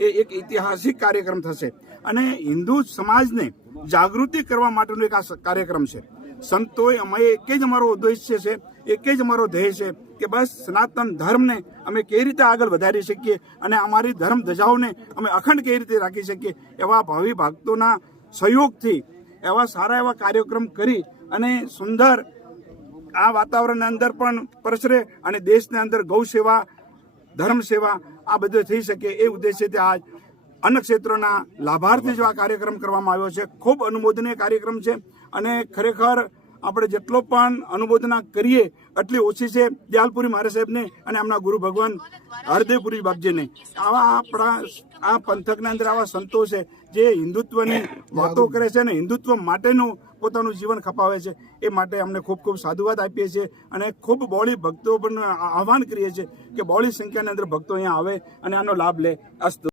એ એક ઐતિહાસિક કાર્યક્રમ થશે અને હિન્દુ સમાજને જાગૃતિ કરવા માટેનો એક આ કાર્યક્રમ છે. સંતોએ અમે એક જ અમારો ઉદ્દેશ્ય છે, એક જ અમારો ધ્યેય છે કે બસ સનાતન ધર્મને અમે કેવી રીતે આગળ વધારી શકીએ અને અમારી ધર્મ ધજાઓને અમે અખંડ કેવી રીતે રાખી શકીએ એવા ભાવિ ભક્તોના સહયોગથી એવા સારા એવા કાર્યક્રમ કરી અને સુંદર આ વાતાવરણની અંદર પણ પ્રસરે અને દેશની અંદર ગૌ સેવા, ધર્મ સેવા આ બધું થઈ શકે એ ઉદ્દેશ્યથી આજ અન્ન ક્ષેત્રના લાભાર્થી જો આ કાર્યક્રમ કરવામાં આવ્યો છે. ખૂબ અનુમોદનીય કાર્યક્રમ છે અને ખરેખર આપણે જેટલો પણ અનુમોદના કરીએ એટલી ઓછી છે. દયાલપુરી મહારાજ સાહેબને અને એમના ગુરુ ભગવાન હરદેવપુરી બાપજીને આવા આપણા આ પંથકના અંદર આવા સંતો છે જે હિન્દુત્વની વાતો કરે છે અને હિન્દુત્વ માટેનું પોતાનું જીવન ખપાવે છે. એ માટે અમને ખૂબ ખૂબ સાધુવાદ આપીએ છીએ અને ખૂબ બહોળી ભક્તો પણ આહ્વાન કરીએ છીએ કે બહોળી સંખ્યાની અંદર ભક્તો અહીંયા આવે અને આનો લાભ લે. અસ્તુ.